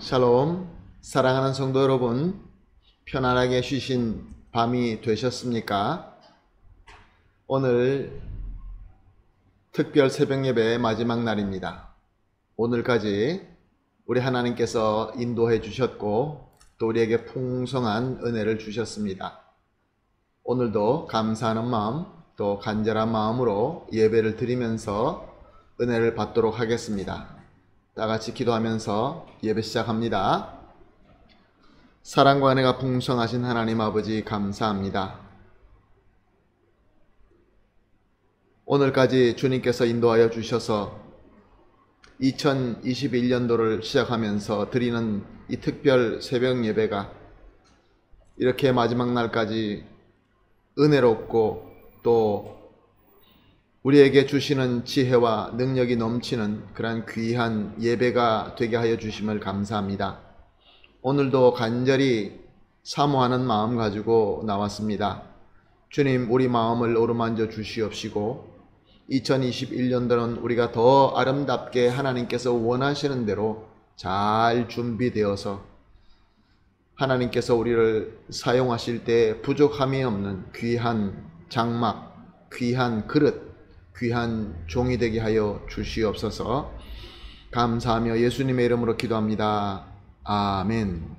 샬롬, 사랑하는 성도 여러분, 편안하게 쉬신 밤이 되셨습니까? 오늘 특별 새벽 예배의 마지막 날입니다. 오늘까지 우리 하나님께서 인도해 주셨고 또 우리에게 풍성한 은혜를 주셨습니다. 오늘도 감사하는 마음 또 간절한 마음으로 예배를 드리면서 은혜를 받도록 하겠습니다. 다 같이 기도하면서 예배 시작합니다. 사랑과 은혜가 풍성하신 하나님 아버지 감사합니다. 오늘까지 주님께서 인도하여 주셔서 2021년도를 시작하면서 드리는 이 특별 새벽 예배가 이렇게 마지막 날까지 은혜롭고 또 우리에게 주시는 지혜와 능력이 넘치는 그런 귀한 예배가 되게 하여 주심을 감사합니다. 오늘도 간절히 사모하는 마음 가지고 나왔습니다. 주님, 우리 마음을 어루만져 주시옵시고 2021년도는 우리가 더 아름답게 하나님께서 원하시는 대로 잘 준비되어서 하나님께서 우리를 사용하실 때 부족함이 없는 귀한 장막, 귀한 그릇, 귀한 종이 되게 하여 주시옵소서. 감사하며 예수님의 이름으로 기도합니다. 아멘.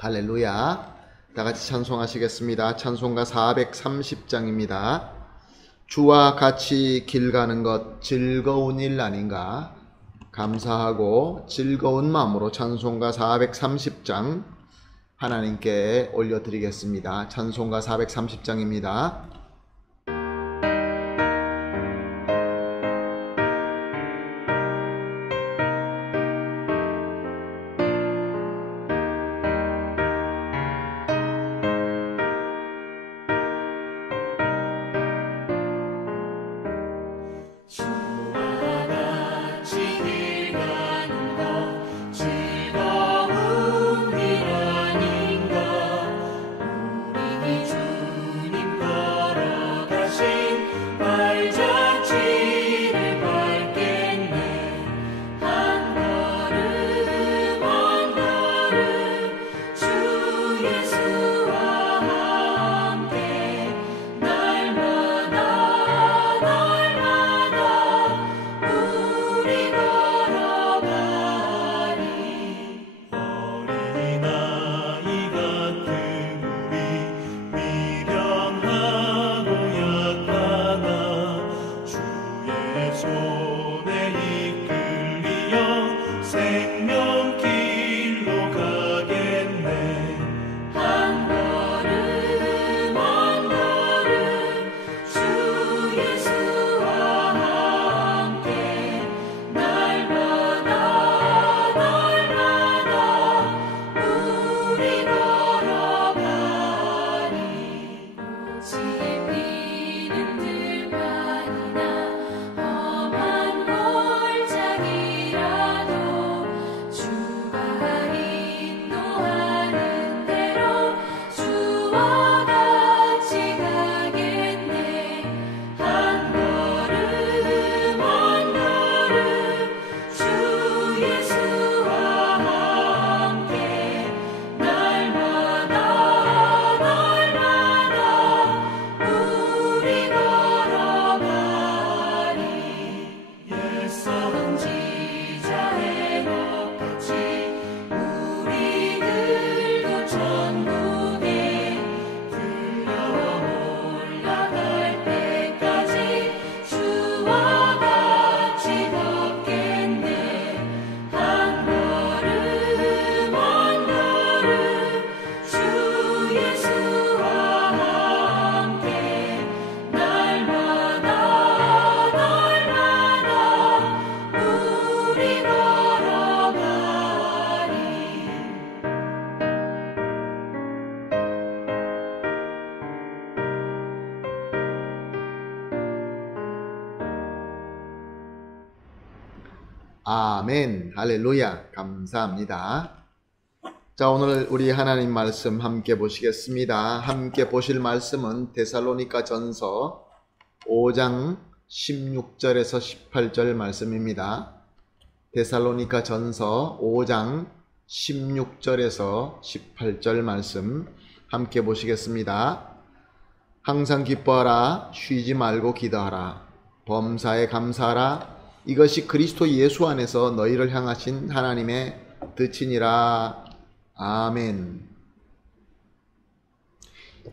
할렐루야. 다 같이 찬송하시겠습니다. 찬송가 430장입니다. 주와 같이 길 가는 것 즐거운 일 아닌가? 감사하고 즐거운 마음으로 찬송가 430장 하나님께 올려드리겠습니다. 찬송가 430장입니다. 아멘. 할렐루야. 감사합니다. 자, 오늘 우리 하나님 말씀 함께 보시겠습니다. 함께 보실 말씀은 데살로니가 전서 5장 16절에서 18절 말씀입니다. 데살로니가 전서 5장 16절에서 18절 말씀 함께 보시겠습니다. 항상 기뻐하라, 쉬지 말고 기도하라, 범사에 감사하라, 이것이 그리스도 예수 안에서 너희를 향하신 하나님의 뜻이니라. 아멘.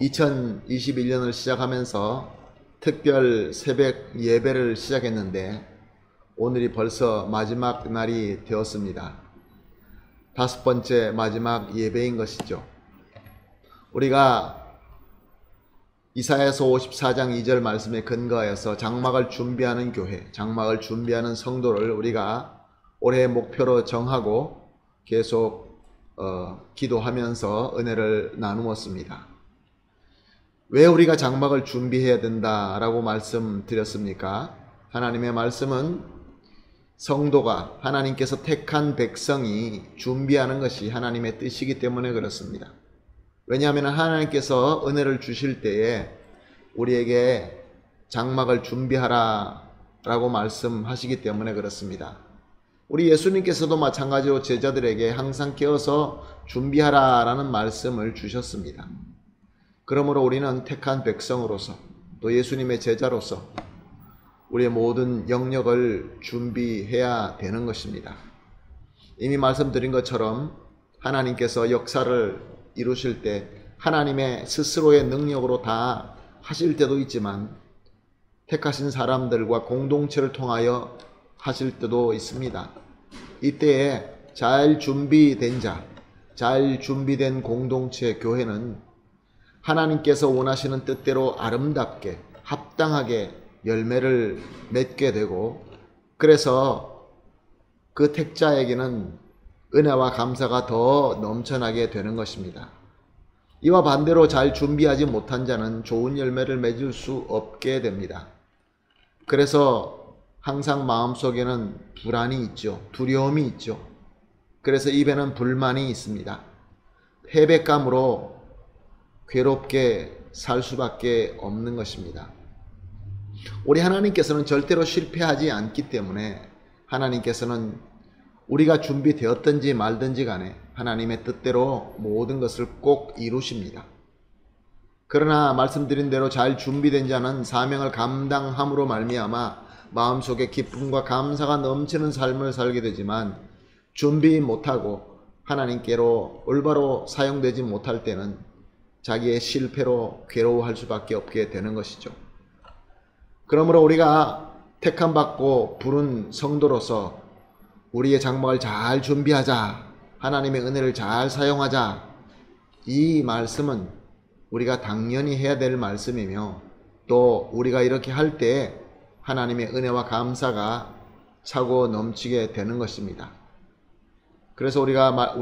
2021년을 시작하면서 특별 새벽 예배를 시작했는데 오늘이 벌써 마지막 날이 되었습니다. 5번째 마지막 예배인 것이죠. 우리가 이사야서 54장 2절 말씀에 근거하여서 장막을 준비하는 교회, 장막을 준비하는 성도를 우리가 올해의 목표로 정하고 계속 기도하면서 은혜를 나누었습니다. 왜 우리가 장막을 준비해야 된다라고 말씀드렸습니까? 하나님의 말씀은 성도가, 하나님께서 택한 백성이 준비하는 것이 하나님의 뜻이기 때문에 그렇습니다. 왜냐하면 하나님께서 은혜를 주실 때에 우리에게 장막을 준비하라 라고 말씀하시기 때문에 그렇습니다. 우리 예수님께서도 마찬가지로 제자들에게 항상 깨어서 준비하라 라는 말씀을 주셨습니다. 그러므로 우리는 택한 백성으로서 또 예수님의 제자로서 우리의 모든 영역을 준비해야 되는 것입니다. 이미 말씀드린 것처럼 하나님께서 역사를 이루실 때 하나님의 스스로의 능력으로 다 하실 때도 있지만 택하신 사람들과 공동체를 통하여 하실 때도 있습니다. 이때에 잘 준비된 자, 잘 준비된 공동체 교회는 하나님께서 원하시는 뜻대로 아름답게 합당하게 열매를 맺게 되고, 그래서 그 택자에게는 은혜와 감사가 더 넘쳐나게 되는 것입니다. 이와 반대로 잘 준비하지 못한 자는 좋은 열매를 맺을 수 없게 됩니다. 그래서 항상 마음속에는 불안이 있죠. 두려움이 있죠. 그래서 입에는 불만이 있습니다. 패배감으로 괴롭게 살 수밖에 없는 것입니다. 우리 하나님께서는 절대로 실패하지 않기 때문에 하나님께서는 우리가 준비되었든지 말든지 간에 하나님의 뜻대로 모든 것을 꼭 이루십니다. 그러나 말씀드린 대로 잘 준비된 자는 사명을 감당함으로 말미암아 마음속에 기쁨과 감사가 넘치는 삶을 살게 되지만, 준비 못하고 하나님께로 올바로 사용되지 못할 때는 자기의 실패로 괴로워할 수밖에 없게 되는 것이죠. 그러므로 우리가 택함받고 부른 성도로서 우리의 장막을 잘 준비하자, 하나님의 은혜를 잘 사용하자, 이 말씀은 우리가 당연히 해야 될 말씀이며, 또 우리가 이렇게 할 때 하나님의 은혜와 감사가 차고 넘치게 되는 것입니다. 그래서 우리가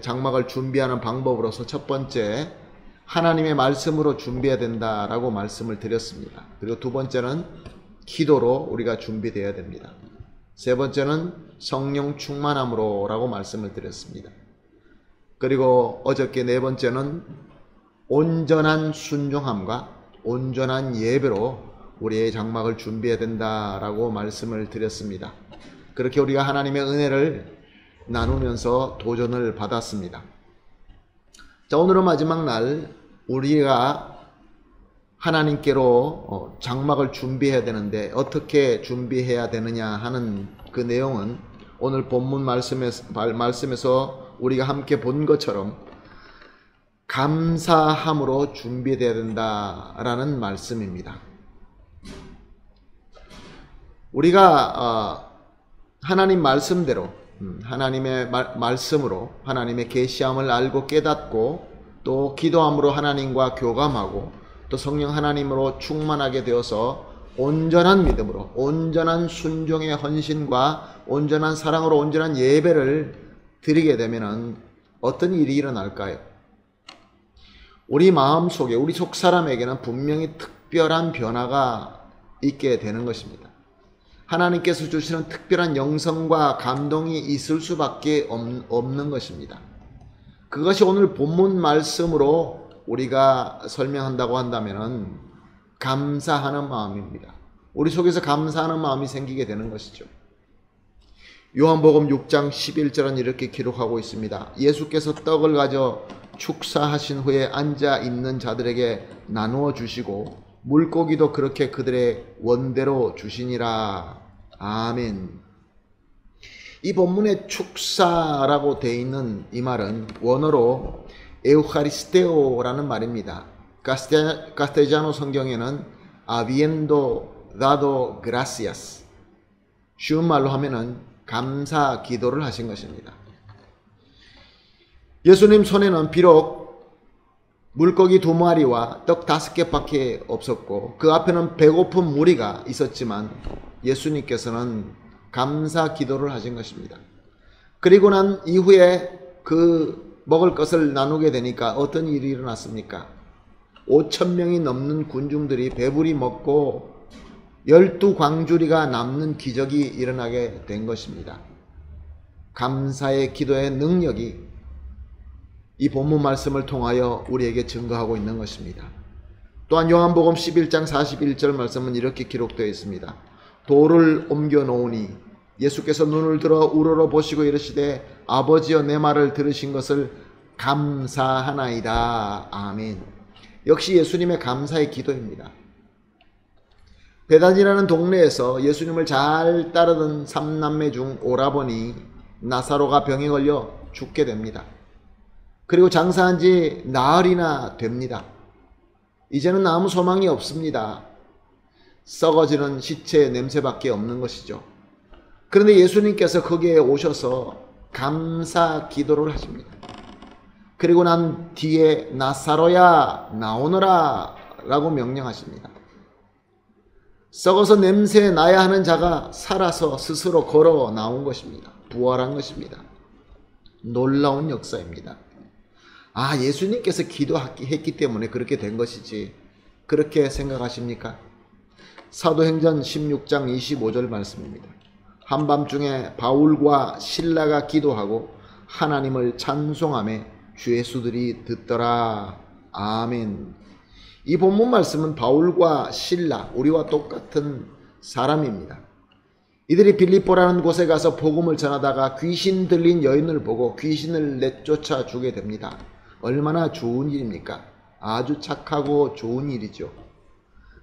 장막을 준비하는 방법으로서 첫 번째, 하나님의 말씀으로 준비해야 된다라고 말씀을 드렸습니다. 그리고 두 번째는 기도로 우리가 준비되어야 됩니다. 세 번째는 성령 충만함으로 라고 말씀을 드렸습니다. 그리고 어저께 네 번째는 온전한 순종함과 온전한 예배로 우리의 장막을 준비해야 된다라고 말씀을 드렸습니다. 그렇게 우리가 하나님의 은혜를 나누면서 도전을 받았습니다. 자, 오늘은 마지막 날 우리가 하나님께로 장막을 준비해야 되는데 어떻게 준비해야 되느냐 하는 그 내용은 오늘 본문 말씀에서 우리가 함께 본 것처럼 감사함으로 준비되어야 된다라는 말씀입니다. 우리가 하나님 말씀대로 하나님의 말씀으로 하나님의 계시함을 알고 깨닫고 또 기도함으로 하나님과 교감하고 또 성령 하나님으로 충만하게 되어서 온전한 믿음으로 온전한 순종의 헌신과 온전한 사랑으로 온전한 예배를 드리게 되면 어떤 일이 일어날까요? 우리 마음속에 우리 속사람에게는 분명히 특별한 변화가 있게 되는 것입니다. 하나님께서 주시는 특별한 영성과 감동이 있을 수밖에 없는 것입니다. 그것이 오늘 본문 말씀으로 우리가 설명한다고 한다면 감사하는 마음입니다. 우리 속에서 감사하는 마음이 생기게 되는 것이죠. 요한복음 6장 11절은 이렇게 기록하고 있습니다. 예수께서 떡을 가져 축사하신 후에 앉아 있는 자들에게 나누어 주시고 물고기도 그렇게 그들의 원대로 주시니라. 아멘. 이 본문에 축사라고 되어 있는 이 말은 원어로 에우카리스테오라는 말입니다. 카스텔자노 성경에는 habiendo dado gracias, 쉬운 말로 하면은 감사 기도를 하신 것입니다. 예수님 손에는 비록 물고기 2마리와 떡 5개밖에 없었고 그 앞에는 배고픈 무리가 있었지만 예수님께서는 감사 기도를 하신 것입니다. 그리고 난 이후에 그 먹을 것을 나누게 되니까 어떤 일이 일어났습니까? 5,000명이 넘는 군중들이 배부리 먹고 12광주리가 남는 기적이 일어나게 된 것입니다. 감사의 기도의 능력이 이 본문 말씀을 통하여 우리에게 증거하고 있는 것입니다. 또한 요한복음 11장 41절 말씀은 이렇게 기록되어 있습니다. 돌을 옮겨 놓으니 예수께서 눈을 들어 우러러 보시고 이르시되 아버지여 내 말을 들으신 것을 감사하나이다. 아멘. 역시 예수님의 감사의 기도입니다. 베단이라는 동네에서 예수님을 잘 따르던 3남매 중 오라버니 나사로가 병에 걸려 죽게 됩니다. 그리고 장사한 지 나흘이나 됩니다. 이제는 아무 소망이 없습니다. 썩어지는 시체의 냄새밖에 없는 것이죠. 그런데 예수님께서 거기에 오셔서 감사 기도를 하십니다. 그리고 난 뒤에 나사로야 나오너라 라고 명령하십니다. 썩어서 냄새 나야 하는 자가 살아서 스스로 걸어 나온 것입니다. 부활한 것입니다. 놀라운 역사입니다. 아, 예수님께서 기도했기 때문에 그렇게 된 것이지 그렇게 생각하십니까? 사도행전 16장 25절 말씀입니다. 한밤중에 바울과 실라가 기도하고 하나님을 찬송하며 죄수들이 듣더라. 아멘. 이 본문 말씀은 바울과 실라, 우리와 똑같은 사람입니다. 이들이 빌립보라는 곳에 가서 복음을 전하다가 귀신 들린 여인을 보고 귀신을 내쫓아 주게 됩니다. 얼마나 좋은 일입니까? 아주 착하고 좋은 일이죠.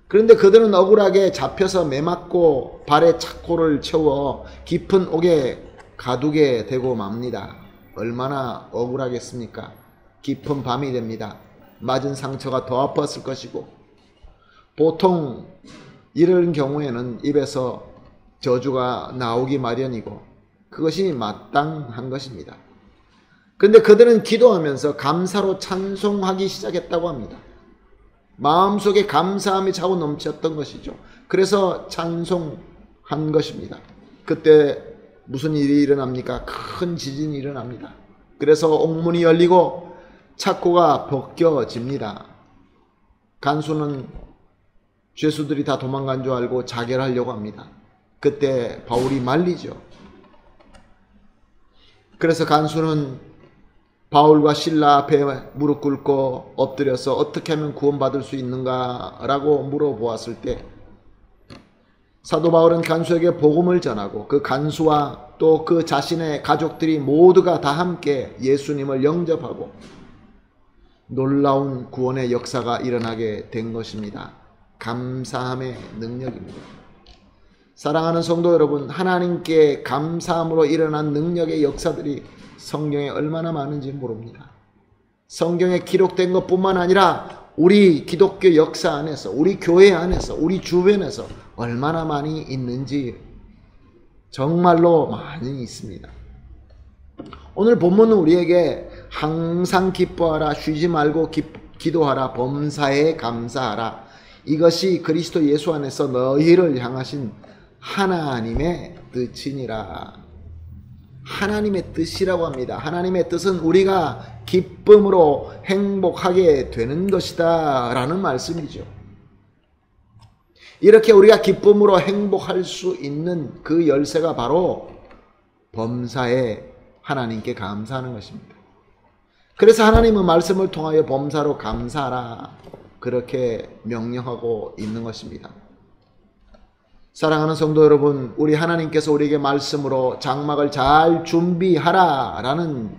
그런데 그들은 억울하게 잡혀서 매맞고 발에 착고를 채워 깊은 옥에 가두게 되고 맙니다. 얼마나 억울하겠습니까? 깊은 밤이 됩니다. 맞은 상처가 더 아팠을 것이고 보통 이런 경우에는 입에서 저주가 나오기 마련이고 그것이 마땅한 것입니다. 그런데 그들은 기도하면서 감사로 찬송하기 시작했다고 합니다. 마음속에 감사함이 차고 넘쳤던 것이죠. 그래서 찬송한 것입니다. 그때 무슨 일이 일어납니까? 큰 지진이 일어납니다. 그래서 옥문이 열리고 착고가 벗겨집니다. 간수는 죄수들이 다 도망간 줄 알고 자결하려고 합니다. 그때 바울이 말리죠. 그래서 간수는 바울과 실라 앞에 무릎 꿇고 엎드려서 어떻게 하면 구원받을 수 있는가 라고 물어보았을 때 사도 바울은 간수에게 복음을 전하고 그 간수와 또 그 자신의 가족들이 모두가 다 함께 예수님을 영접하고 놀라운 구원의 역사가 일어나게 된 것입니다. 감사함의 능력입니다. 사랑하는 성도 여러분, 하나님께 감사함으로 일어난 능력의 역사들이 성경에 얼마나 많은지 모릅니다. 성경에 기록된 것뿐만 아니라 우리 기독교 역사 안에서, 우리 교회 안에서, 우리 주변에서 얼마나 많이 있는지 정말로 많이 있습니다. 오늘 본문은 우리에게 항상 기뻐하라, 쉬지 말고 기도하라, 범사에 감사하라. 이것이 그리스도 예수 안에서 너희를 향하신 하나님의 뜻이니라. 하나님의 뜻이라고 합니다. 하나님의 뜻은 우리가 기쁨으로 행복하게 되는 것이다 라는 말씀이죠. 이렇게 우리가 기쁨으로 행복할 수 있는 그 열쇠가 바로 범사에 하나님께 감사하는 것입니다. 그래서 하나님은 말씀을 통하여 범사로 감사하라 그렇게 명령하고 있는 것입니다. 사랑하는 성도 여러분, 우리 하나님께서 우리에게 말씀으로 장막을 잘 준비하라 라는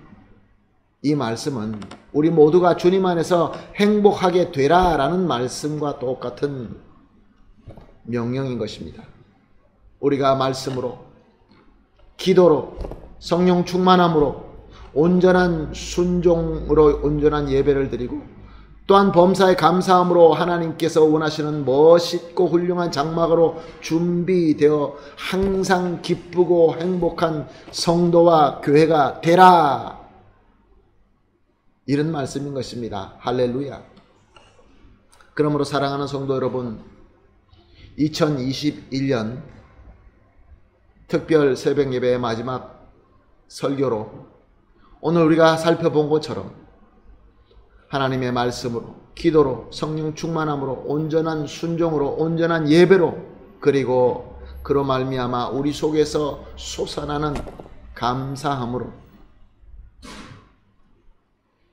이 말씀은 우리 모두가 주님 안에서 행복하게 되라 라는 말씀과 똑같은 명령인 것입니다. 우리가 말씀으로, 기도로, 성령 충만함으로, 온전한 순종으로 온전한 예배를 드리고, 또한 범사에 감사함으로 하나님께서 원하시는 멋있고 훌륭한 장막으로 준비되어 항상 기쁘고 행복한 성도와 교회가 되라, 이런 말씀인 것입니다. 할렐루야. 그러므로 사랑하는 성도 여러분, 2021년 특별 새벽 예배의 마지막 설교로 오늘 우리가 살펴본 것처럼 하나님의 말씀으로, 기도로, 성령 충만함으로, 온전한 순종으로, 온전한 예배로, 그리고 그로 말미암아 우리 속에서 솟아나는 감사함으로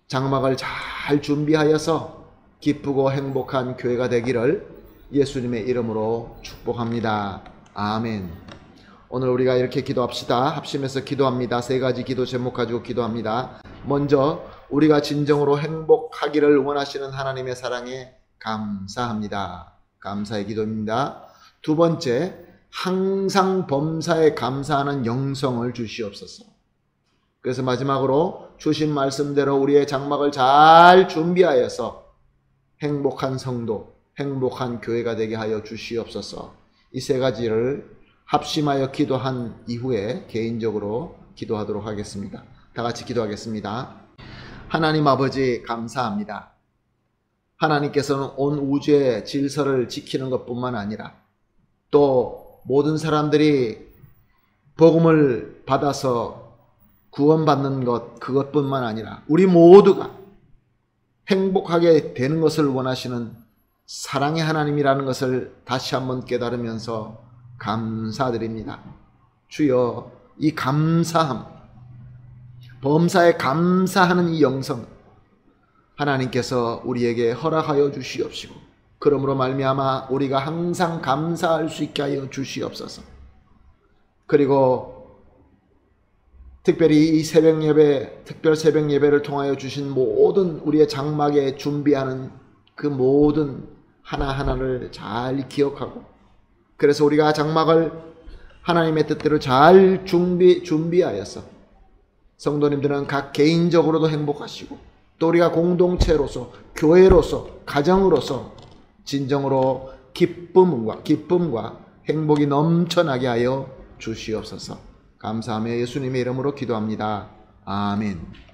장막을 잘 준비하여서 기쁘고 행복한 교회가 되기를 예수님의 이름으로 축복합니다. 아멘. 오늘 우리가 이렇게 기도합시다. 합심해서 기도합니다. 세 가지 기도 제목 가지고 기도합니다. 먼저 우리가 진정으로 행복하기를 원하시는 하나님의 사랑에 감사합니다. 감사의 기도입니다. 두 번째, 항상 범사에 감사하는 영성을 주시옵소서. 그래서 마지막으로 주신 말씀대로 우리의 장막을 잘 준비하여서 행복한 성도, 행복한 교회가 되게 하여 주시옵소서. 이 세 가지를 합심하여 기도한 이후에 개인적으로 기도하도록 하겠습니다. 다 같이 기도하겠습니다. 하나님 아버지, 감사합니다. 하나님께서는 온 우주의 질서를 지키는 것뿐만 아니라 또 모든 사람들이 복음을 받아서 구원받는 것, 그것뿐만 아니라 우리 모두가 행복하게 되는 것을 원하시는 사랑의 하나님이라는 것을 다시 한번 깨달으면서 감사드립니다. 주여, 이 감사함, 범사에 감사하는 이 영성 하나님께서 우리에게 허락하여 주시옵시고, 그러므로 말미암아 우리가 항상 감사할 수 있게 하여 주시옵소서. 그리고 특별히 이 새벽 예배, 특별 새벽 예배를 통하여 주신 모든 우리의 장막에 준비하는 그 모든 하나하나를 잘 기억하고, 그래서 우리가 장막을 하나님의 뜻대로 잘 준비하여서 성도님들은 각 개인적으로도 행복하시고, 또 우리가 공동체로서, 교회로서, 가정으로서 진정으로 기쁨과 행복이 넘쳐나게 하여 주시옵소서. 감사하며 예수님의 이름으로 기도합니다. 아멘.